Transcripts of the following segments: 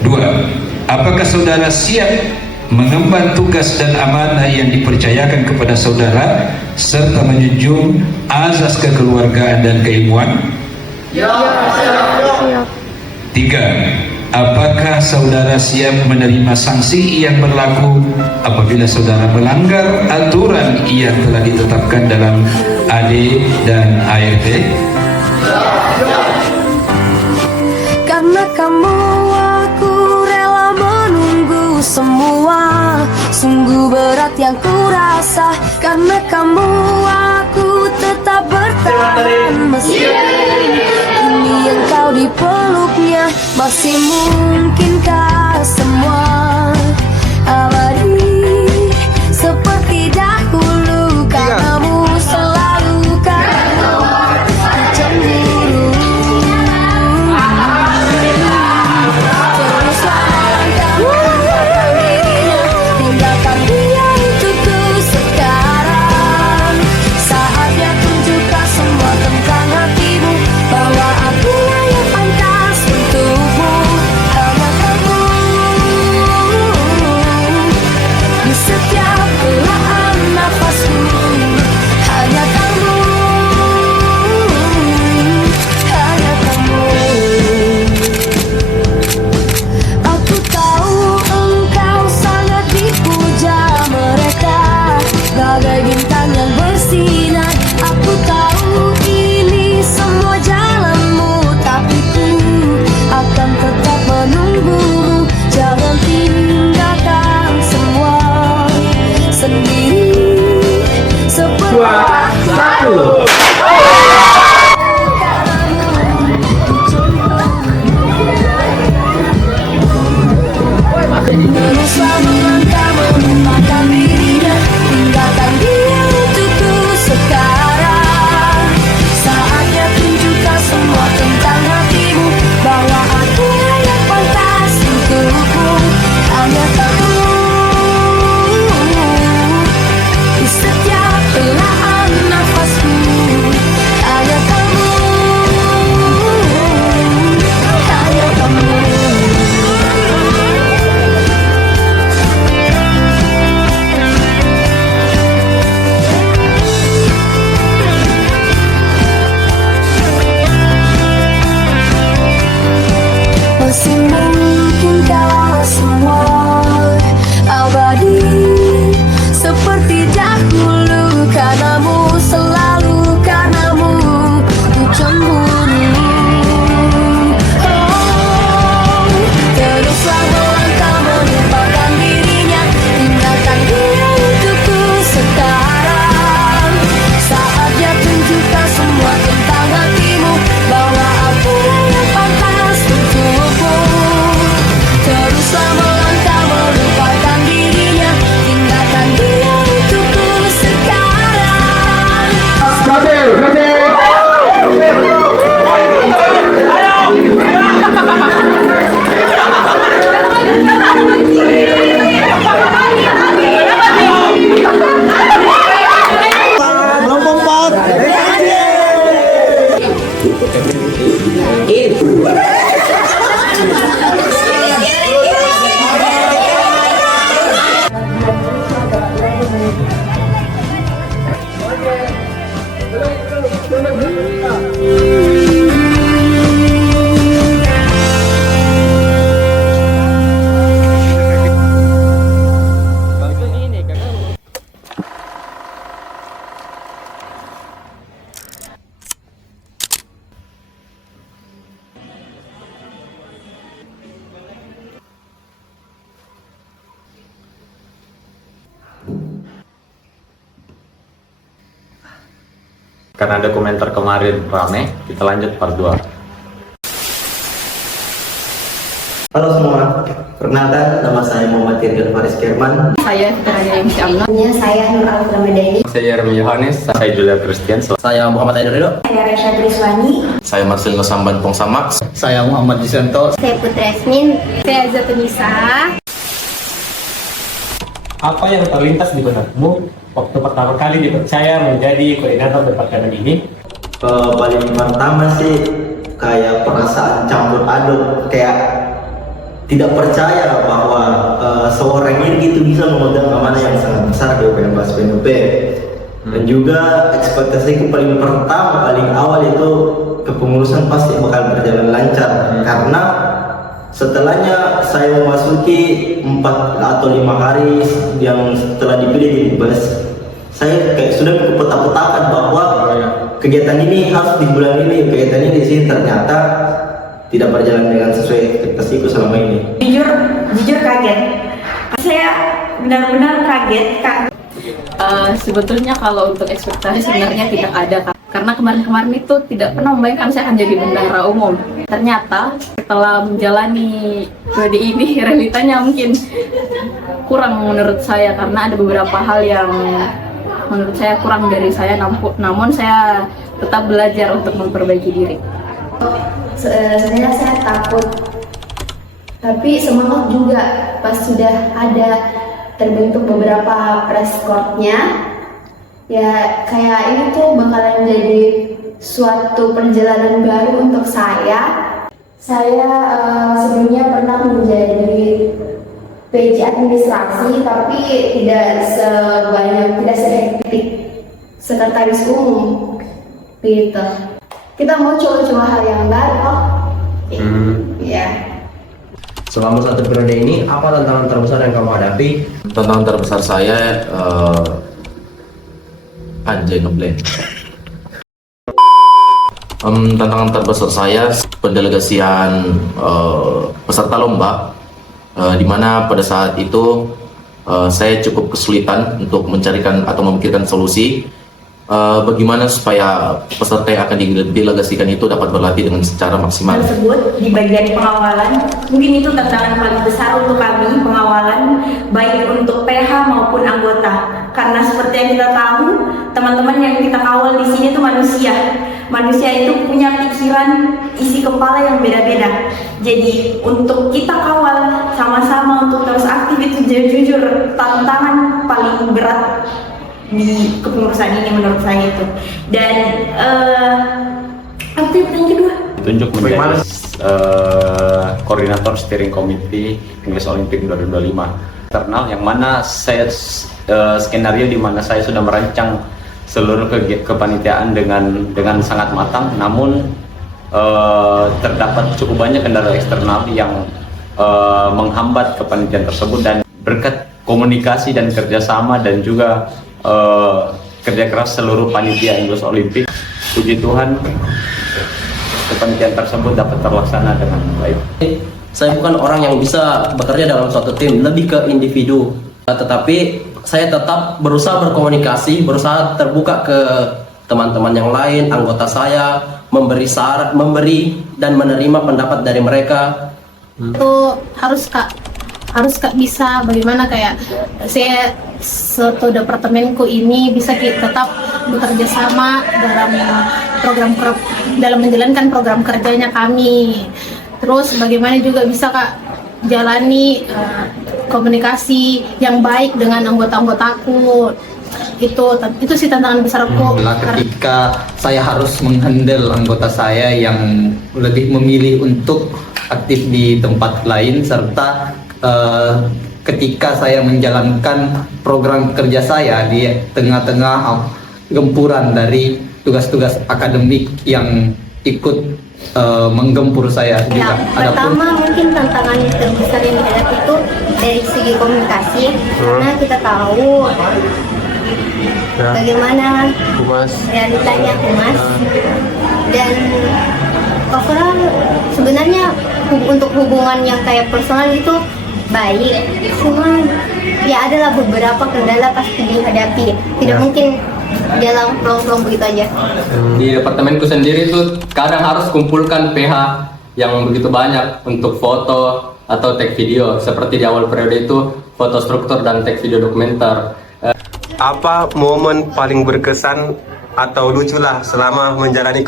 Dua, apakah saudara siap mengemban tugas dan amanah yang dipercayakan kepada saudara serta menjunjung azas kekeluargaan dan keilmuan? Ya, siap. Tiga, apakah saudara siap menerima sanksi yang berlaku apabila saudara melanggar aturan yang telah ditetapkan dalam AD dan ART? Karena kamu aku rela menunggu semua. Sungguh berat yang ku rasa. Karena kamu aku tetap bertahan. Meski ini engkau dipeluknya, masih mungkinkah semua abadi seperti dahulu? Kamu selalu kan cemburu. Teruslah melangkah melupakan dirinya, tinggalkan dia untukku sekarang. Saatnya tunjukkan semua tentang hatimu, bahwa aku yang pantas untukmu. Hanya kamu di setiap helaan nafasku. Hanya kamu, hanya kamu. Masih mungkinkah semua abadi seperti dahulu? Karenamu, selalu karenamu ku cemburu. Oh, teruslah melangkah melupakan dirinya, tinggalkan dia untukku sekarang. Saatnya tunjukkan semua tentang hatimu, bahwa aku yang pantas untukmu. Teruslah melangkah melupakan dirinya, tinggalkan dia untukku sekarang. Karena ada komentar kemarin rame, kita lanjut part 2. Halo semua, perkenalkan nama saya Muhammad Tirgan Faris Kirman. Saya Fitrania Insya Saya Nur Alfilamadani. Saya Yermi Yohanes, saya Julia Christian. Saya Muhammad Aidar Ridho. Saya Resha Triswani. Saya Marcelino Samban Pongsamak. Saya Muhammad Disanto. Saya Putri Esmin. Saya Zatunisa. Apa yang terlintas di benakmu waktu pertama kali dipercaya menjadi koordinator departemen ini? Paling pertama sih kayak perasaan campur aduk, kayak tidak percaya bahwa seorang ini itu bisa memegang amanah yang sangat besar di UPMBAS PNP. Dan juga ekspektasiku paling pertama, paling awal itu kepengurusan pasti bakal berjalan lancar, karena setelahnya saya memasuki 4 atau 5 hari yang setelah dipilih di UPMBAS, saya kayak sudah kepeta-petakan bahwa kegiatan ini harus di bulan ini, kegiatan ini di sini, ternyata tidak berjalan dengan sesuai ekspektasiku selama ini. Jujur kaget. Saya benar-benar kaget, Kak. Sebetulnya kalau untuk ekspektasi sebenarnya tidak ada, Kak. Karena kemarin-kemarin itu tidak pernah membayangkan saya akan jadi bendahara umum. Ternyata setelah menjalani periode ini, realitanya mungkin kurang menurut saya, karena ada beberapa hal yang menurut saya kurang dari saya, namun saya tetap belajar untuk memperbaiki diri. Sebenarnya saya takut, tapi semangat juga pas sudah ada terbentuk beberapa press corps-nya. Ya kayak ini tuh bakalan jadi suatu perjalanan baru untuk saya. Saya sebelumnya pernah menjadi PJ administrasi, tapi tidak sehektik sekretaris umum gitu. Kita mau coba-coba hal yang baru. Ya. Selama 1 periode ini, apa tantangan terbesar yang kamu hadapi? Tantangan terbesar saya anjay ngeblend. Tantangan terbesar saya pendelegasian peserta lomba, di mana pada saat itu saya cukup kesulitan untuk mencarikan atau memikirkan solusi bagaimana supaya peserta yang akan didelegasikan itu dapat berlatih dengan secara maksimal. Tersebut di bagian pengawalan, mungkin itu tantangan paling besar untuk kami, pengawalan baik untuk PH maupun anggota. Karena seperti yang kita tahu, teman-teman yang kita kawal di sini itu manusia. Manusia itu punya pikiran, isi kepala yang beda-beda. Jadi untuk kita kawal sama-sama untuk terus aktif itu jujur tantangan paling berat di kepengurusan ini menurut saya itu. Dan aktif yang kedua, Tunjuk menjadi koordinator steering committee English Olympic 2025 internal, yang mana saya skenario di mana saya sudah merancang seluruh kepanitiaan dengan sangat matang, namun terdapat cukup banyak kendala eksternal yang menghambat kepanitiaan tersebut. Dan berkat komunikasi dan kerjasama dan juga kerja keras seluruh panitia English Olympic, puji Tuhan kepanitiaan tersebut dapat terlaksana dengan baik. Saya bukan orang yang bisa bekerja dalam suatu tim, lebih ke individu. Tetapi saya tetap berusaha berkomunikasi, berusaha terbuka ke teman-teman yang lain, anggota saya, memberi saran, memberi dan menerima pendapat dari mereka. Itu harus kak bisa bagaimana kayak saya satu departemenku ini bisa tetap bekerja sama dalam menjalankan program kerjanya kami. Terus bagaimana juga bisa kak jalani komunikasi yang baik dengan anggota-anggotaku. Itu sih tantangan besarku. Ketika saya harus menghandle anggota saya yang lebih memilih untuk aktif di tempat lain, serta ketika saya menjalankan program kerja saya di tengah-tengah gempuran dari tugas-tugas akademik yang ikut menggempur saya juga. Pertama mungkin tantangan terbesar yang dihadapi itu dari segi komunikasi, karena kita tahu bagaimana realitanya humas, dan overall sebenarnya untuk hubungan yang kayak personal itu baik, cuma ya adalah beberapa kendala pasti dihadapi, tidak mungkin dalam pelong-pelong begitu aja. Di departemenku sendiri itu kadang harus kumpulkan PH yang begitu banyak untuk foto atau tag video, seperti di awal periode itu foto struktur dan tag video dokumenter. Apa momen paling berkesan atau lucu lah selama menjalani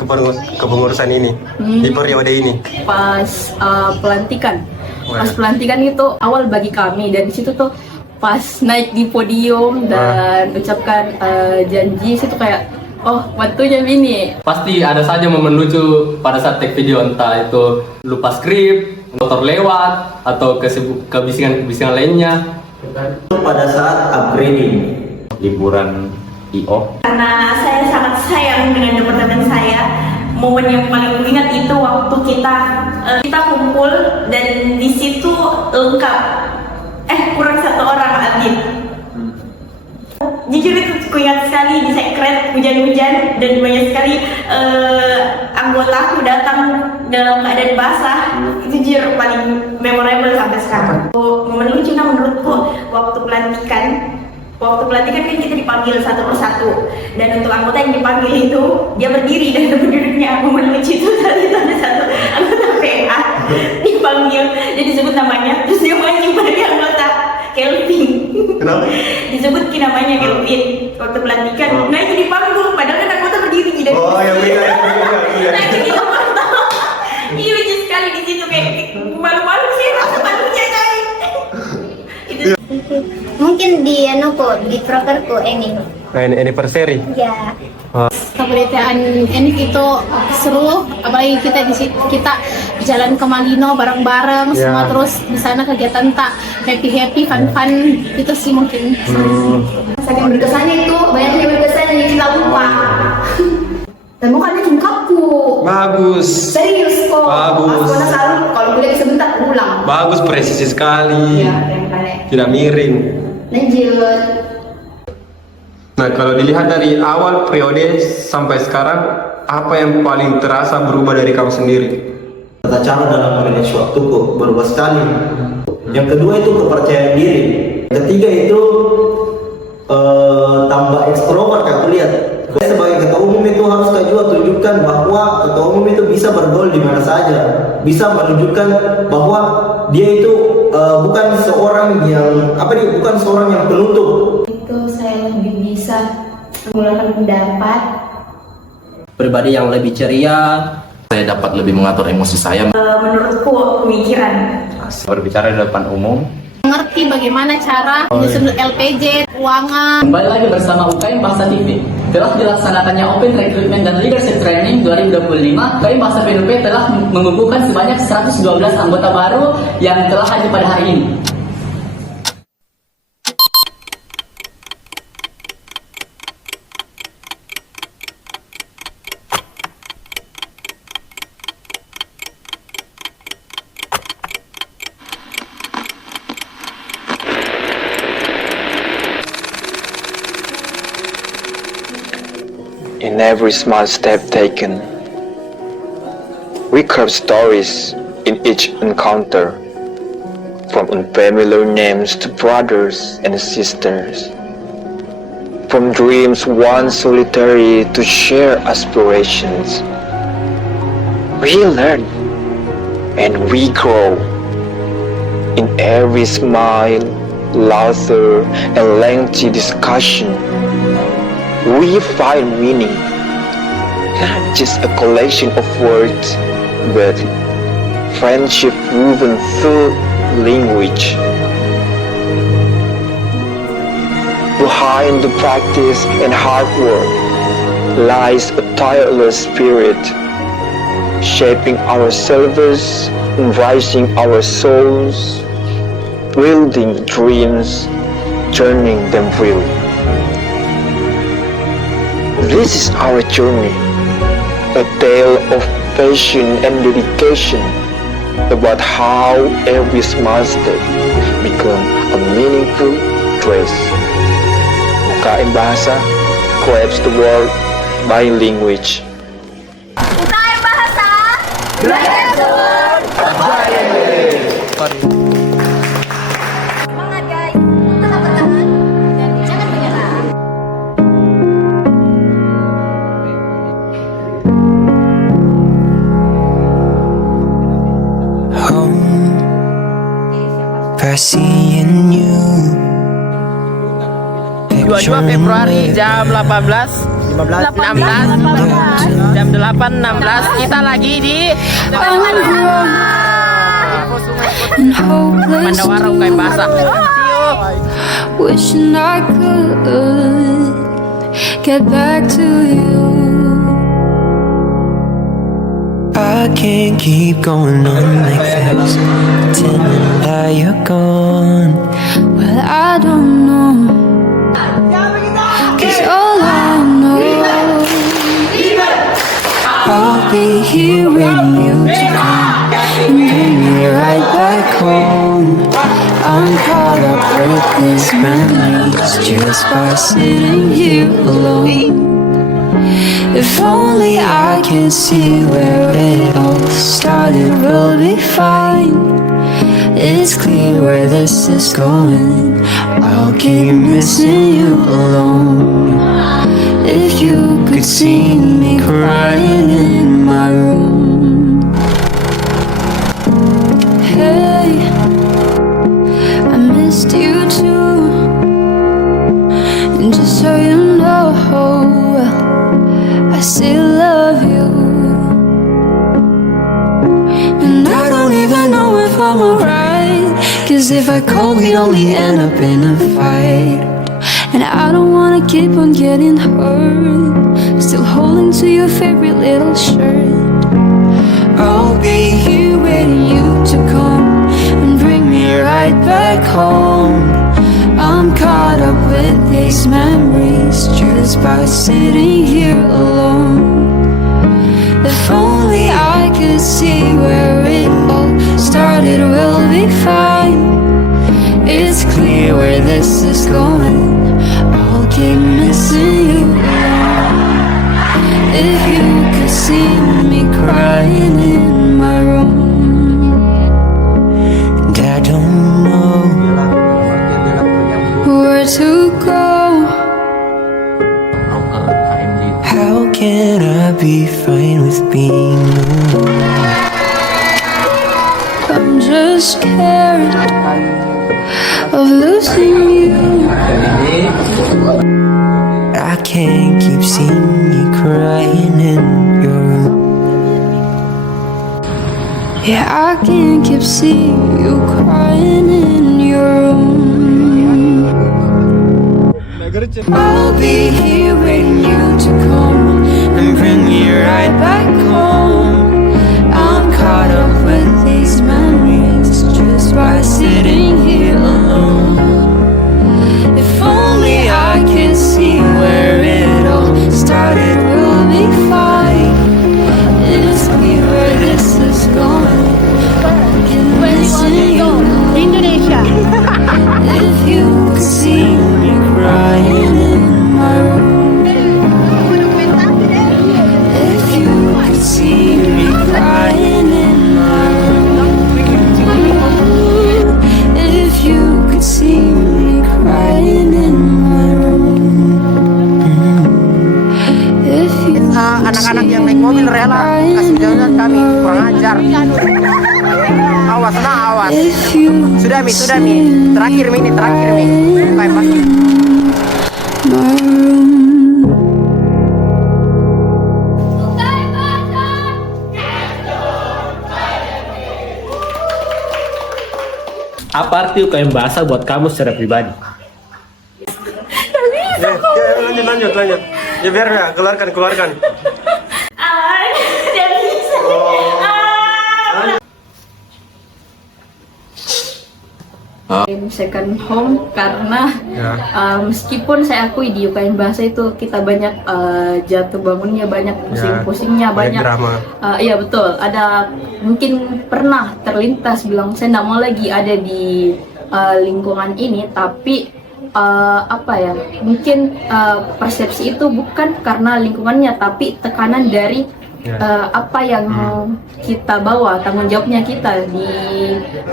kepengurusan ini di periode ini? Pas pelantikan. Pas pelantikan itu awal bagi kami, dan di situ tuh pas naik di podium dan ucapkan janji, situ kayak oh waktunya ini. Pasti ada saja momen lucu pada saat take video, entah itu lupa skrip motor lewat atau kebisingan lainnya. Pada saat upgrading Liburan IO. Karena saya sangat sayang dengan departemen saya, momen yang paling ingat itu waktu kita kumpul dan di situ lengkap. Kurang satu orang admin. Jujur itu ku ingat sekali di sekret hujan-hujan dan banyak sekali anggotaku datang dalam keadaan basah. Itu jujur paling memorable sampai sekarang. Momen lucu menurutku waktu pelantikan. Waktu pelantikan kan kita dipanggil satu persatu, dan untuk anggota yang dipanggil itu dia berdiri dan duduknya. Momen lucu itu tadi ada satu anggota PA dipanggil dan disebut namanya, terus dia maju pada anggota Kelvin. Kenapa? Disebut namanya Kelvin waktu pelantikan. Naik di panggung padahal kan anggota berdiri tidak. Oh yang beda. Naik di nomor tahu. Iya lucu sekali di situ, kayak malu-malu sih rasa malunya guys. Itu Mungkin di di prokerku ini. Anniversary. Ya. Kepanitiaan ini itu seru, apalagi kita jalan ke Malino bareng-bareng semua, terus di sana kegiatan tak happy fun itu sih mungkin. Saking berkesannya itu, banyaknya berkesan yang kita lupa. Dan mukanya cungkapku. Bagus. Serius kok. Bagus. Aku selalu kalau boleh sebentar pulang. Bagus, presisi sekali. Ya, Tidak miring. lanjut. Nah, kalau dilihat dari awal periode sampai sekarang, apa yang paling terasa berubah dari kamu sendiri? tata cara dalam manage waktu kok berubah sekali. Yang kedua itu kepercayaan diri. Yang ketiga itu tambah ekstrovert. Aku lihat saya sebagai ketua umum itu harus juga tunjukkan bahwa ketua umum itu bisa bergaul di mana saja, bisa menunjukkan bahwa dia itu bukan seorang yang bukan seorang yang penutup. Itu saya lebih bisa menggunakan pendapat. Pribadi yang lebih ceria. Saya dapat lebih mengatur emosi saya. Menurutku pemikiran. Berbicara di depan umum. Mengerti bagaimana cara menyusun LPJ, keuangan. Kembali lagi bersama UKM Bahasa TV. Telah dilaksanakannya Open Recruitment dan Leadership Training 2025, UKM Bahasa PNP telah mengukuhkan sebanyak 112 anggota baru yang telah hadir pada hari ini. In every small step taken, we curve stories in each encounter, from unfamiliar names to brothers and sisters, from dreams once solitary to shared aspirations. We learn and we grow in every smile, laughter, and lengthy discussion. We find meaning, not just a collection of words, but friendship woven through language. Behind the practice and hard work lies a tireless spirit, shaping our selves, enriching our souls, building dreams, turning them real. This is our journey, a tale of passion and dedication, about how every small step become a meaningful trace. UKM Bahasa grabs the world by language. UKM Bahasa grabs the world by language. Semangat guys, tetap bertahan dan jangan menyerah. Seeing you. 22 Februari jam 16 jam 8.16 kita lagi di Mandawara UKM Bahasa. Wishing I could get back to you. I can't keep going on like this, pretending that you're gone. Well, I don't know, 'cause all I know, I'll be here when you come and bring me right back home. I'm caught up with these memories just by sitting here alone. If only I could see where it all started, we'll be fine. It's clear where this is going, I'll keep missing you alone. If you could see me crying in my room. Hey, I missed you too. And just so you know, I still love you. And I don't even know if I'm alright, 'cause if I call we'd only end up in a fight. And I don't wanna keep on getting hurt, still holding to your favorite little shirt. I'll be here waiting you to come and bring me right back home. I'm caught up with these memories just by sitting here alone. If only I could see where it all started, we'll be fine. It's clear where this is going, I'll keep missing you alone. If you could see me crying in my room. And I don't know where to go. how can I be fine with being alone. I'm just scared of losing you. I can't keep seeing you crying in your room. Yeah, I can't keep seeing you crying in your room. I'll be here waiting you to come and bring me right back home. I'm caught up with these memories just by sitting here alone. If only I could see where it all started, we'll be fine. It's clear where this is going. Indonesia. If you could see me crying in my room. If you could see me crying in my room. If you could see me crying in my room. If you anak-anak yang naik mobil rela kasih jalan kami, kurang ajar. Awas, nah awas. Sudah Mi. Terakhir Mi. Bukan pasti. Apa arti UKM bahasa buat kamu secara pribadi? Lanjut. Ya biar ya, keluarkan. Second home karena meskipun saya akui di UKM bahasa itu kita banyak jatuh bangunnya, banyak pusing-pusingnya, banyak drama. Iya betul, ada mungkin pernah terlintas bilang saya tidak mau lagi ada di lingkungan ini, tapi mungkin persepsi itu bukan karena lingkungannya, tapi tekanan dari apa yang kita bawa, tanggung jawabnya kita di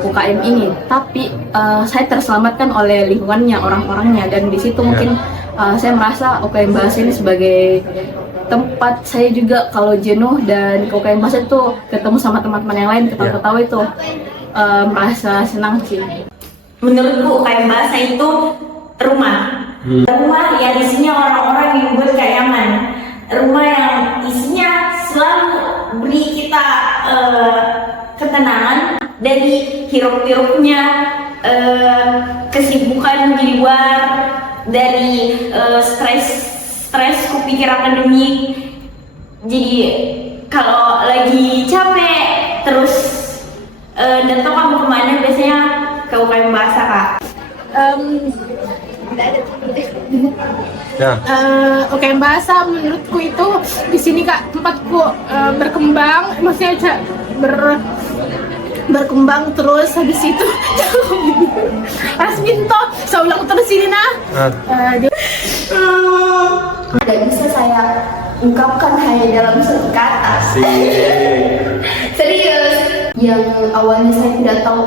UKM ini. Tapi saya terselamatkan oleh lingkungannya, orang-orangnya, dan di situ mungkin saya merasa UKM bahasa ini sebagai tempat saya juga kalau jenuh dan ke UKM bahasa itu ketemu sama teman-teman yang lain, ketawa-ketawa itu merasa senang sih. Menurutku UKM bahasa itu rumah yang isinya orang-orang yang buat nyaman, rumah yang isinya selalu beri kita ketenangan dari hiruk-pikuknya, kesibukan di luar, dari stres pikir akademik. Jadi Kalau lagi capek terus dan tau kamu kemana, biasanya ke UKM Bahasa Kak. UKM Bahasa menurutku itu di sini Kak tempatku berkembang, maksudnya berkembang terus. Habis itu Rasminto saya ulang terus ini Tidak bisa saya ungkapkan hanya dalam satu kata. Serius. Yang awalnya saya tidak tahu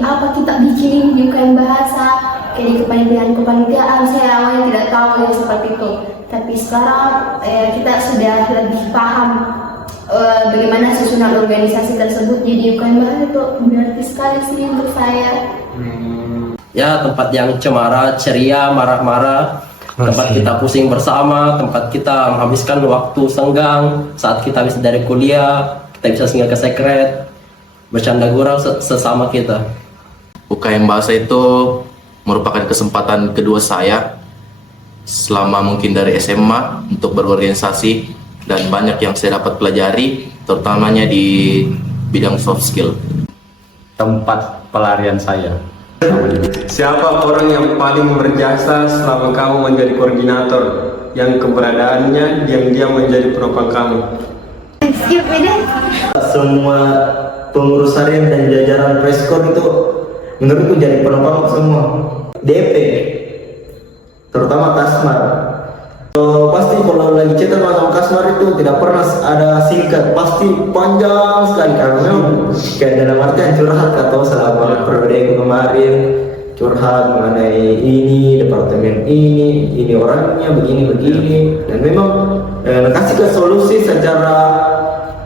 apa kita bikin di UKM Bahasa, kayak di kepanitiaan saya awalnya tidak tahu yang seperti itu. Tapi sekarang kita sudah lebih paham bagaimana susunan organisasi tersebut. Jadi UKM Bahasa itu berarti sekali sih untuk saya. Ya, tempat yang cemara, ceria, marah-marah, tempat kita pusing bersama, tempat kita menghabiskan waktu senggang saat kita habis dari kuliah, kita bisa singgah ke sekret, bercanda gurau sesama kita. UKM Bahasa itu merupakan kesempatan kedua saya selama mungkin dari SMA untuk berorganisasi, dan banyak yang saya dapat pelajari, terutamanya di bidang soft skill. Tempat pelarian saya. Siapa orang yang paling berjasa selama kamu menjadi koordinator, yang keberadaannya diam-diam menjadi penopang kamu? Semua pengurus harian dan jajaran Preskor itu menurutku jadi penopang semua. DP, terutama Kasmar. Pasti kalau lagi cetak sama Kasmar itu tidak pernah ada singkat, pasti panjang sekali karena kayak dalam artian curhat atau selama periode kemarin curhat mengenai ini departemen ini orangnya begini dan memang kasih ke solusi secara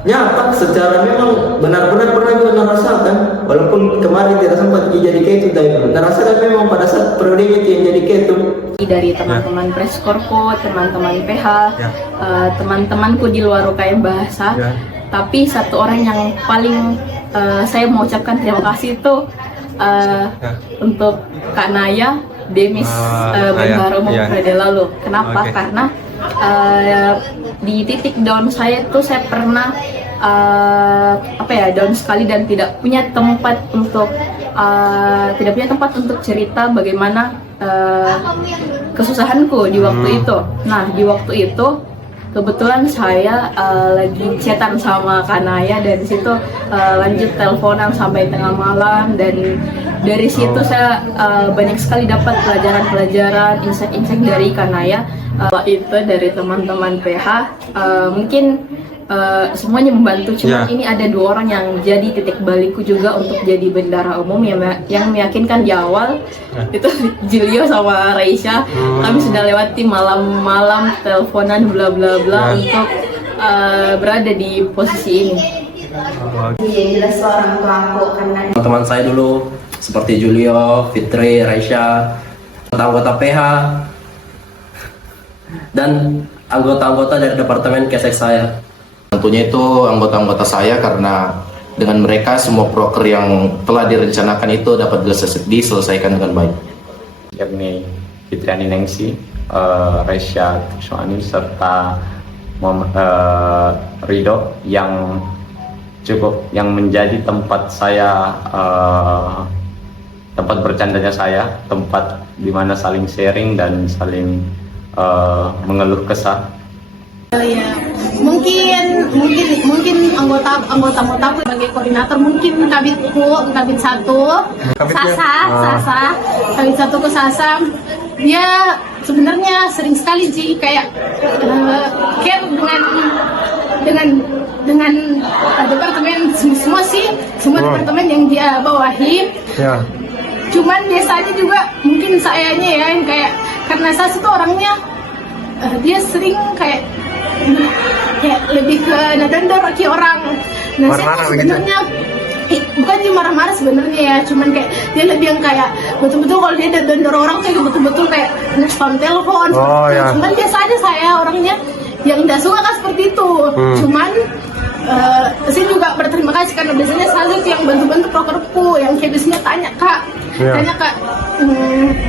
nyata, secara memang benar-benar pernah juga merasakan, walaupun kemarin tidak sempat jadi kayak itu, tapi merasakan memang pada saat periode itu yang jadi kayak itu. Dari teman-teman Preskorko, teman-teman PH, teman-temanku di luar UKM Bahasa, tapi satu orang yang paling saya mau ucapkan terima kasih itu untuk Kak Naya, Demis Bendahara Umum periode lalu. Kenapa? Karena di titik down saya itu saya pernah down sekali dan tidak punya tempat untuk cerita bagaimana kesusahanku di waktu itu. Nah, di waktu itu kebetulan saya lagi chatan sama Kanaya, dan di situ lanjut teleponan sampai tengah malam, dan dari situ saya banyak sekali dapat pelajaran-pelajaran, insight-insight dari Kanaya. Itu dari teman-teman PH mungkin semuanya membantu, cuma ini ada dua orang yang jadi titik balikku juga untuk jadi bendahara umum yang meyakinkan di awal itu Julio sama Raisya. Kami sudah lewati malam-malam teleponan bla bla bla untuk berada di posisi ini. Iya, jelas orang tua aku karena Teman-teman saya dulu seperti Julio, Fitri, Raisya, anggota PH dan anggota-anggota dari departemen kesek saya. Tentunya itu anggota-anggota saya, karena dengan mereka semua proker yang telah direncanakan itu dapat diselesaikan dengan baik. Yakni Fitriani Nengsi, Raisya Soani, serta Rido yang menjadi tempat saya, tempat bercandanya saya, tempat di mana saling sharing dan saling mengeluh kesah. Mungkin anggota sebagai koordinator, mungkin kabit satu dia sebenarnya sering sekali sih kayak dengan departemen semua departemen yang dia bawahi. Cuman biasanya juga mungkin sayanya ya yang kayak, karena saya itu orangnya dia sering kayak lebih ke nadandor kayak orang. Nah, saya sebenarnya bukan cuma marah-marah sebenarnya ya, cuman kayak dia lebih yang kayak betul-betul kalau dia nadandor orang kayak betul-betul kayak nge-spam telepon. Cuman biasanya saya orangnya yang tidak suka kan seperti itu. Cuman saya juga berterima kasih karena biasanya saya yang bantu-bantu prokerku, yang kayak biasanya tanya kak,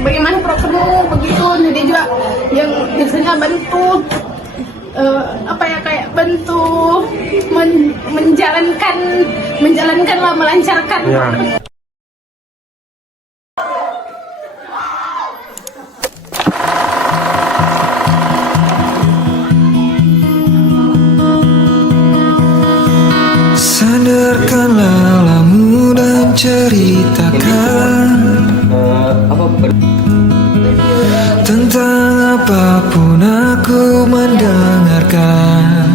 bagaimana prokermu begitu. Nah, dia juga yang biasanya bantu kayak bantu menjalankan lah, melancarkan. Sandarkanlah lamu dan ceritakan tentang apapun aku mendengarkan.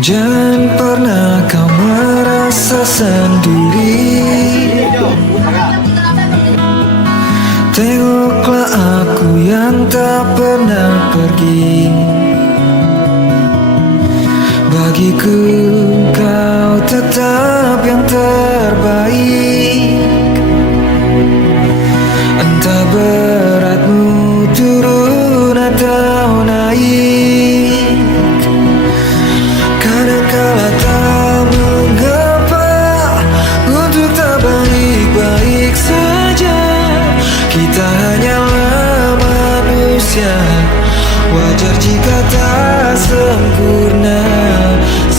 Jangan pernah kau merasa sendiri. Tengoklah aku yang tak pernah pergi. Bagiku kau tetap yang terbaik. Entah beratmu turun atau naik. Kadangkala tak mengapa untuk tak baik-baik saja. Kita hanyalah manusia, wajar jika tak sempurna.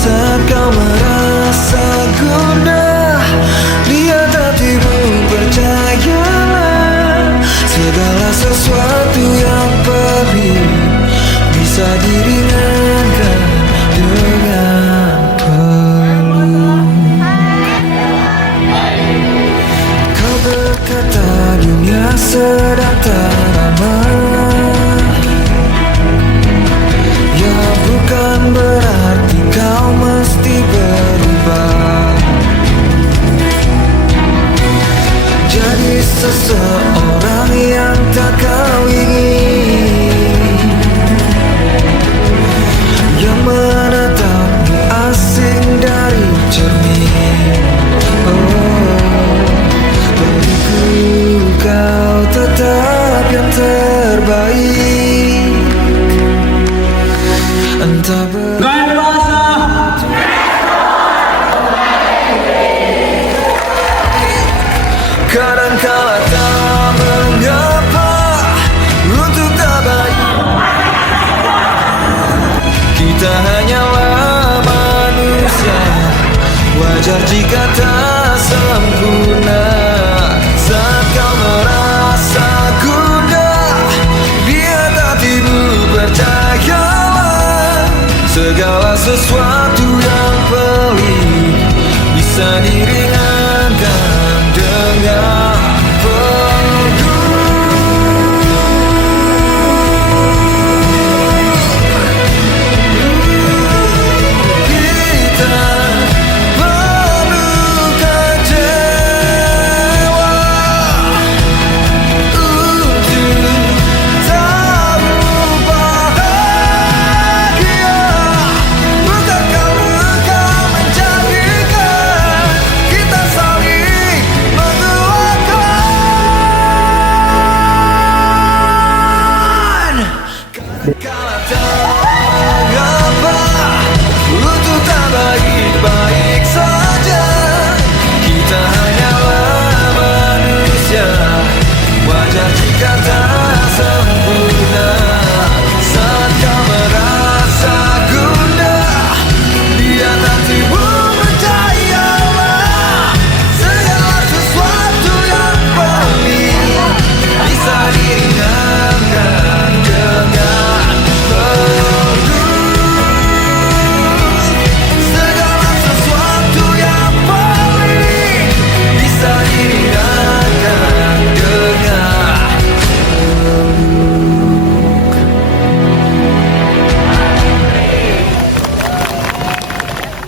Saat kau merasa gundah, lihat hatimu, percayalah. Segala sesuatu yang pelik bisa diringankan dengan peluk. Kau berkata dunia sedang tak ramah, ya bukan berarti kau mesti berubah. Jadi seseorang yang tak kau ingin, yang menatapmu asing dari cermin. Bagiku kau tetap yang terbaik. Entah kadangkala tak mengapa untuk tak baik. Kita hanyalah manusia, wajar jika tak sempurna. Saat kau merasa gundah, lihat hatimu, percayalah. Segala sesuatu yang pelik bisa diringankan dengan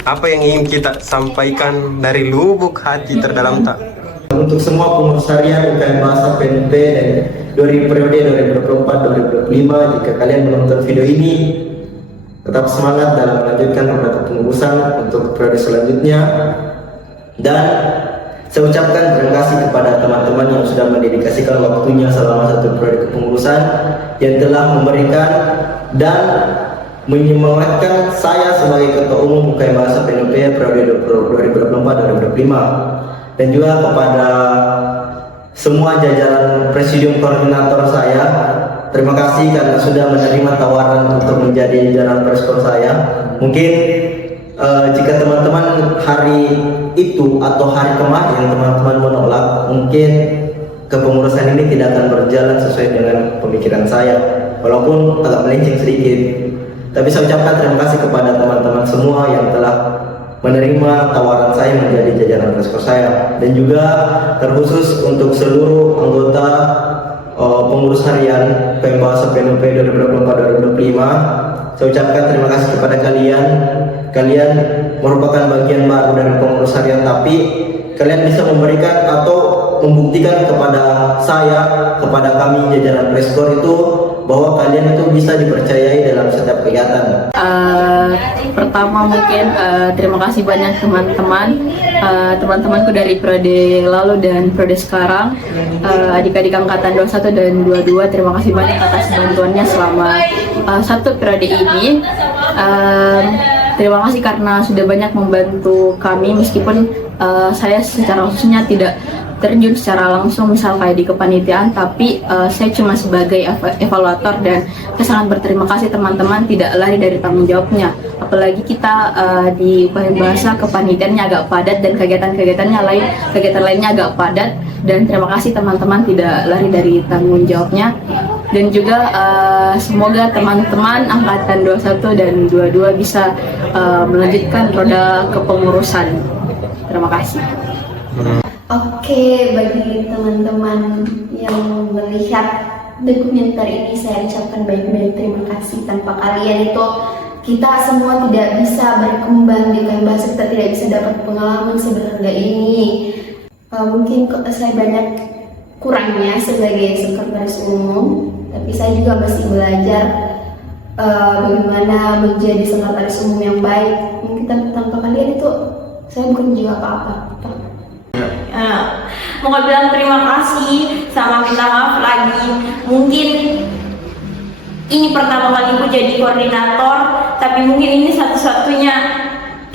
apa yang ingin kita sampaikan dari lubuk hati terdalam tak? Untuk semua pengurus harian UKM Bahasa PNP dan dari periode 2024-2025, jika kalian menonton video ini, tetap semangat dalam melanjutkan roda kepengurusan untuk periode selanjutnya. Dan saya ucapkan terima kasih kepada teman-teman yang sudah mendedikasikan waktunya selama satu periode kepengurusan, yang telah memberikan dan menyemangatkan saya sebagai Ketua Umum UKM Bahasa PNP periode 2024-2025, dan juga kepada semua jajaran Presidium Koordinator saya, terima kasih karena sudah menerima tawaran untuk menjadi jajaran preskor saya. Mungkin jika teman-teman hari itu atau hari kemarin teman-teman menolak, mungkin kepengurusan ini tidak akan berjalan sesuai dengan pemikiran saya, walaupun agak melenceng sedikit. Tapi saya ucapkan terima kasih kepada teman-teman semua yang telah menerima tawaran saya menjadi jajaran preskor saya, dan juga terkhusus untuk seluruh anggota pengurus harian Pembahasa PNUP 2024-2025. Saya ucapkan terima kasih kepada kalian. Kalian merupakan bagian baru dari pengurus harian, tapi kalian bisa memberikan atau membuktikan kepada saya, kepada kami jajaran preskor itu, bahwa kalian itu bisa dipercayai dalam setiap kegiatan. Pertama mungkin terima kasih banyak teman-temanku dari periode lalu dan periode sekarang, adik-adik angkatan 21 dan 22, terima kasih banyak atas bantuannya selama satu periode ini. Terima kasih karena sudah banyak membantu kami, meskipun saya secara khususnya tidak terjun secara langsung misal kayak di kepanitiaan, tapi saya cuma sebagai evaluator, dan saya sangat berterima kasih teman-teman tidak lari dari tanggung jawabnya. Apalagi kita di UKM Bahasa kepanitiaannya agak padat dan kegiatan lainnya agak padat, dan terima kasih teman-teman tidak lari dari tanggung jawabnya. Dan juga semoga teman-teman angkatan 21 dan 22 bisa melanjutkan roda kepengurusan. Terima kasih. Oke, bagi teman-teman yang melihat dokumenter ini, saya ucapkan banyak-banyak terima kasih. Tanpa kalian itu kita semua tidak bisa berkembang di UKM Bahasa, kita tidak bisa dapat pengalaman seberharga ini. Mungkin saya banyak kurangnya sebagai sekretaris umum, tapi saya juga masih belajar bagaimana menjadi sekretaris umum yang baik. Mungkin tanpa kalian itu saya bukan juga apa-apa. Mau bilang terima kasih sama minta maaf lagi. Mungkin ini pertama kali aku jadi koordinator, tapi mungkin ini satu-satunya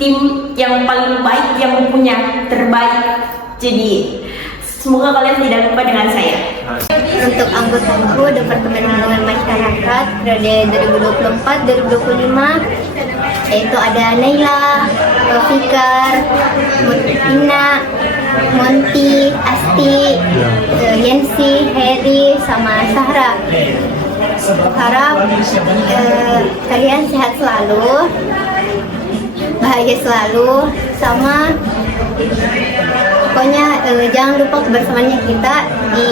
tim yang paling baik, yang punya terbaik. Jadi semoga kalian tidak lupa dengan saya. Untuk anggotaku Departemen Hubungan Masyarakat periode 2024-2025, yaitu ada Naila, Fikar, Mutina, Monty, Asti, Yensi, Heri, sama Sahra. Harap kalian sehat selalu, bahagia selalu, sama pokoknya jangan lupa kebersamaannya kita di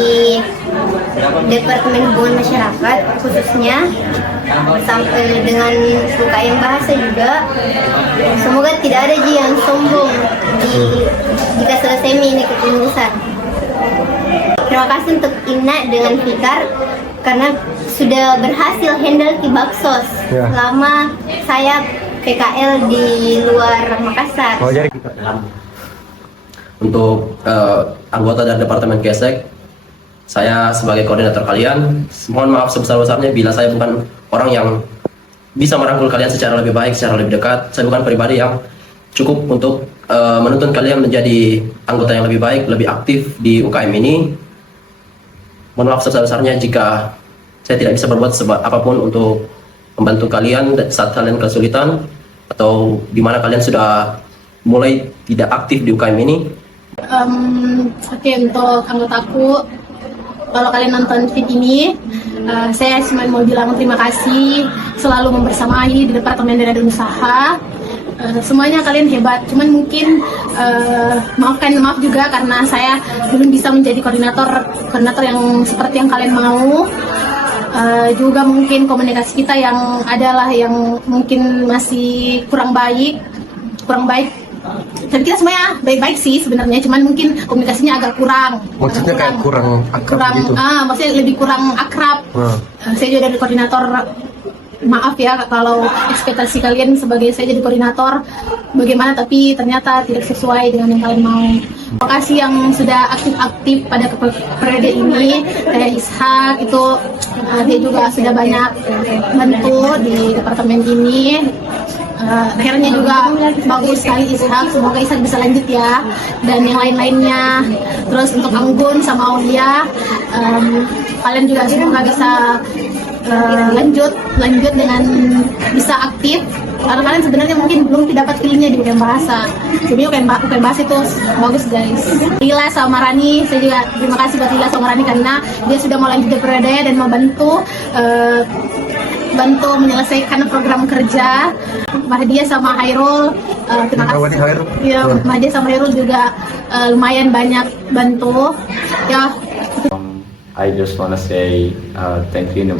Departemen Hubungan Masyarakat, khususnya sampai dengan UKM Bahasa juga. Semoga tidak ada yang sombong jika selesai ini kepengurusan. Terima kasih untuk Ina dengan Fikar karena sudah berhasil handle Tibaksos selama saya PKL di luar Makassar. Untuk anggota dan Departemen Gesek, saya sebagai koordinator kalian, mohon maaf sebesar-besarnya bila saya bukan orang yang bisa merangkul kalian secara lebih baik, secara lebih dekat. Saya bukan pribadi yang cukup untuk menuntun kalian menjadi anggota yang lebih baik, lebih aktif di UKM ini. Mohon maaf sebesar-besarnya jika saya tidak bisa berbuat apapun untuk membantu kalian saat kalian kesulitan atau di mana kalian sudah mulai tidak aktif di UKM ini. Oke, untuk anggotaku, kalau kalian nonton feed ini, saya cuma mau bilang terima kasih selalu membersamai di Departemen Dana dan Usaha. Semuanya kalian hebat, cuman mungkin maaf juga karena saya belum bisa menjadi koordinator yang seperti yang kalian mau. Juga mungkin komunikasi kita yang adalah yang mungkin masih kurang baik. Dan kita semuanya baik-baik sih sebenarnya, cuman mungkin komunikasinya agak kurang. Maksudnya kayak kurang akrab gitu? Maksudnya lebih kurang akrab. Saya juga dari koordinator, maaf ya kalau ekspektasi kalian sebagai saya jadi koordinator bagaimana, tapi ternyata tidak sesuai dengan yang kalian mau. Terima kasih yang sudah aktif-aktif pada periode ini, kayak Ishak itu dia juga sudah banyak bantu di departemen ini. Akhirnya juga bagus sekali Ishak, semoga Ishak bisa lanjut ya, dan yang lain-lainnya. Terus untuk Anggun sama Aulia, kalian juga semoga bisa lanjut dengan bisa aktif. Karena kalian sebenarnya mungkin belum dapat feelingnya di UKM Bahasa. Sebenarnya UKM Bahasa itu bagus guys. Lila sama Rani, saya juga terima kasih buat Lila sama Rani karena dia sudah mau lanjut periode dan mau bantu menyelesaikan program kerja. Mahdia sama Hairul, terima kasih. Ya, Mahdia sama Hairul juga lumayan banyak bantu. Ya. I just wanna say thank you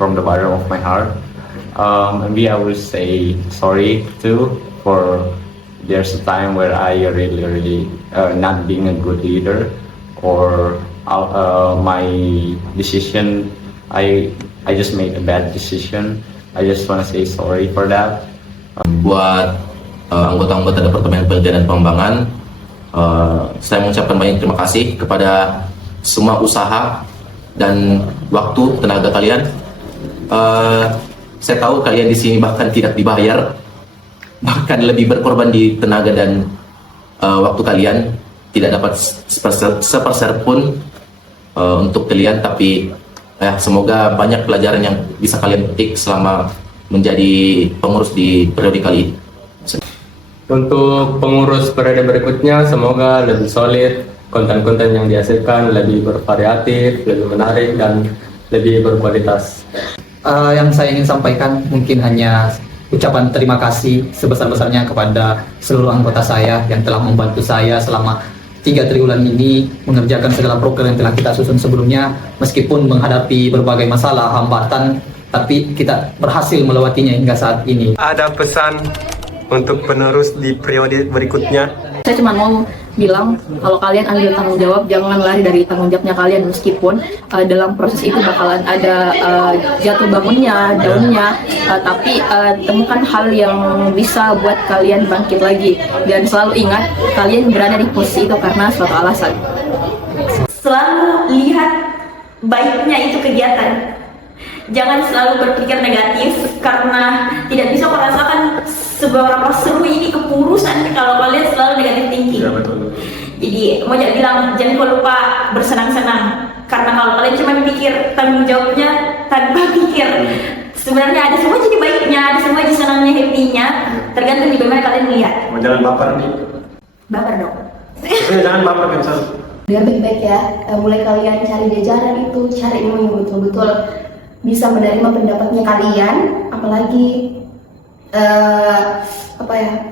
from the bottom of my heart. Maybe I will say sorry too for there's a time where I really not being a good leader or my decision I just made a bad decision. I just wanna say sorry for that. Buat anggota-anggota Departemen Penelitian dan Pengembangan, saya mengucapkan banyak terima kasih kepada semua usaha dan waktu tenaga kalian. Saya tahu kalian di sini bahkan tidak dibayar, bahkan lebih berkorban di tenaga dan waktu kalian, tidak dapat sepersen pun untuk kalian, tapi semoga banyak pelajaran yang bisa kalian petik selama menjadi pengurus di periode kali ini. Untuk pengurus periode berikutnya, semoga lebih solid, konten-konten yang dihasilkan lebih bervariatif, lebih menarik, dan lebih berkualitas. Yang saya ingin sampaikan mungkin hanya ucapan terima kasih sebesar-besarnya kepada seluruh anggota saya yang telah membantu saya selama 3 triwulan ini mengerjakan segala program yang telah kita susun sebelumnya. Meskipun menghadapi berbagai masalah, hambatan, tapi kita berhasil melewatinya hingga saat ini. Ada pesan untuk penerus di periode berikutnya? Saya cuma mau bilang kalau kalian ambil tanggung jawab, jangan lari dari tanggung jawabnya kalian, meskipun dalam proses itu bakalan ada jatuh bangunnya, daunnya, tapi temukan hal yang bisa buat kalian bangkit lagi, dan selalu ingat kalian berada di posisi itu karena suatu alasan. Selalu lihat baiknya itu kegiatan. Jangan selalu berpikir negatif, karena tidak bisa merasakan seberapa seru ini kepurusan kalau kalian selalu negatif thinking. Ya, betul. Jadi mau bilang jangan lupa bersenang-senang, karena kalau kalian cuma pikir tanggung jawabnya tanpa pikir, sebenarnya ada semua jadi baiknya, ada semua jadi senangnya, happy-nya, tergantung di bagaimana kalian melihat. Mau jangan baper nih? Baper dong. Jangan baper kan, Sal. Biar baik-baik ya, mulai kalian cari jajaran itu, cari yang betul-betul bisa menerima pendapatnya kalian, apalagi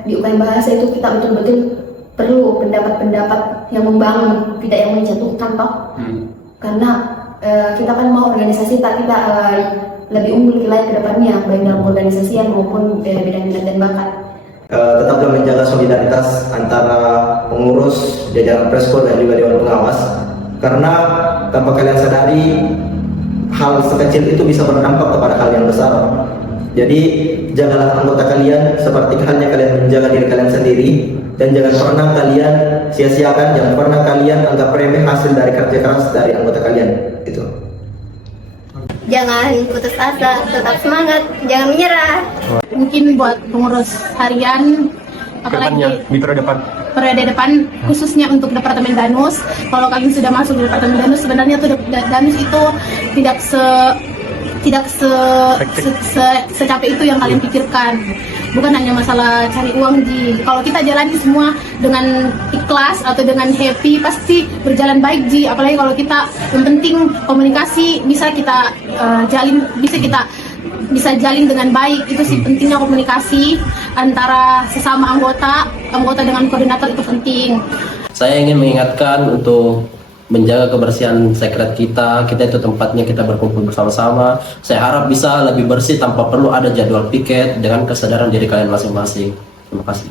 di UKM Bahasa itu kita betul-betul perlu pendapat-pendapat yang membangun, tidak yang menjatuhkan toh. Karena kita kan mau organisasi tak kita lebih unggul ke depannya, baik dalam organisasian maupun bidang minat dan bakat. Tetaplah menjaga solidaritas antara pengurus, jajaran Preskon dan juga Dewan Pengawas, karena tanpa kalian sadari hal sekecil itu bisa berdampak kepada hal yang besar. Jadi jagalah anggota kalian seperti halnya kalian menjaga diri kalian sendiri, dan jangan pernah kalian sia-siakan, jangan pernah kalian anggap remeh hasil dari kerja keras dari anggota kalian. Itu. Jangan putus asa, tetap semangat, jangan menyerah. Mungkin buat pengurus harian, apalagi di periode depan, khususnya untuk Departemen Danus. Kalau kalian sudah masuk di Departemen Danus, sebenarnya tuh Danus itu tidak secapek itu yang kalian pikirkan. Bukan hanya masalah cari uang Ji. Kalau kita jalani semua dengan ikhlas atau dengan happy, pasti berjalan baik Ji. Apalagi kalau kita, yang penting komunikasi bisa kita jalin dengan baik. Itu sih pentingnya komunikasi antara sesama anggota dengan koordinator itu penting. Saya ingin mengingatkan untuk menjaga kebersihan sekret kita itu tempatnya kita berkumpul bersama-sama. Saya harap bisa lebih bersih tanpa perlu ada jadwal piket, dengan kesadaran diri kalian masing-masing. Terima kasih.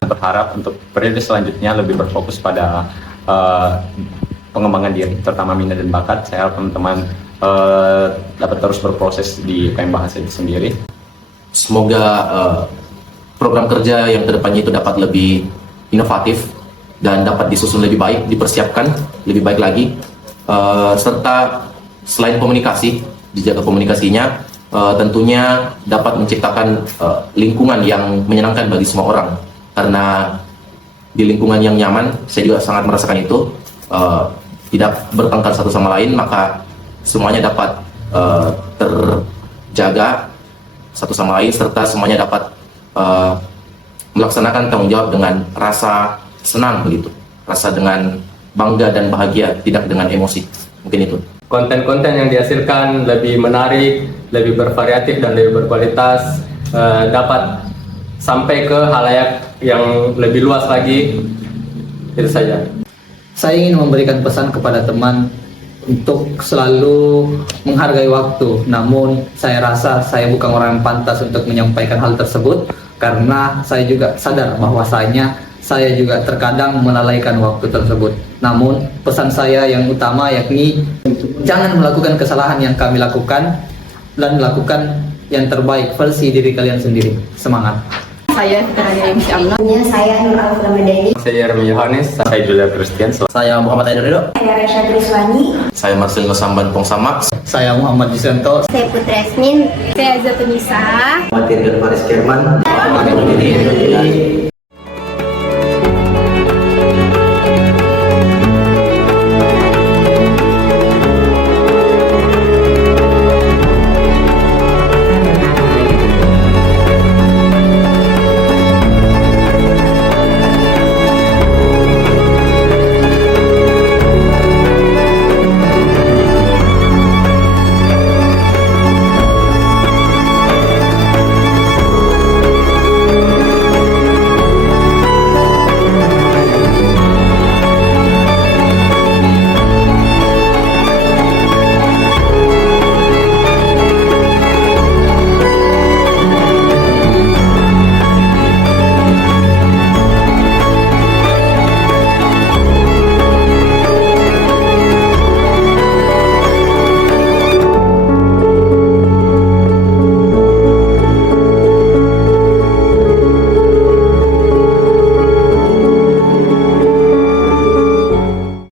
Berharap untuk periode selanjutnya lebih berfokus pada pengembangan diri, terutama minat dan bakat. Saya harap teman-teman dapat terus berproses di UKM Bahasa itu sendiri. Semoga program kerja yang kedepannya itu dapat lebih inovatif dan dapat disusun lebih baik, dipersiapkan lebih baik lagi, serta selain komunikasi, dijaga komunikasinya, tentunya dapat menciptakan lingkungan yang menyenangkan bagi semua orang. Karena di lingkungan yang nyaman, saya juga sangat merasakan itu, tidak bertengkar satu sama lain, maka semuanya dapat terjaga satu sama lain, serta semuanya dapat melaksanakan tanggung jawab dengan rasa senang begitu, rasa dengan bangga dan bahagia, tidak dengan emosi. Mungkin itu. Konten-konten yang dihasilkan lebih menarik, lebih bervariatif dan lebih berkualitas, dapat sampai ke halayak yang lebih luas lagi. Itu saja. Saya ingin memberikan pesan kepada teman untuk selalu menghargai waktu. Namun saya rasa saya bukan orang yang pantas untuk menyampaikan hal tersebut, karena saya juga sadar bahwasanya saya juga terkadang melalaikan waktu tersebut. Namun pesan saya yang utama yakni jangan melakukan kesalahan yang kami lakukan, dan lakukan yang terbaik versi diri kalian sendiri. Semangat. Saya saya Nur Al-Ramadhani. Saya Yermi Yohanes. Saya Julia Christian. Saya Muhammad Ainur Ridho. Saya Resha Triswani. Saya Marcelino Samban Pongsamak. Saya Muhammad Disanto. Saya Putri Esmin. Saya Zatunisa. Materi dan Faris Kerman.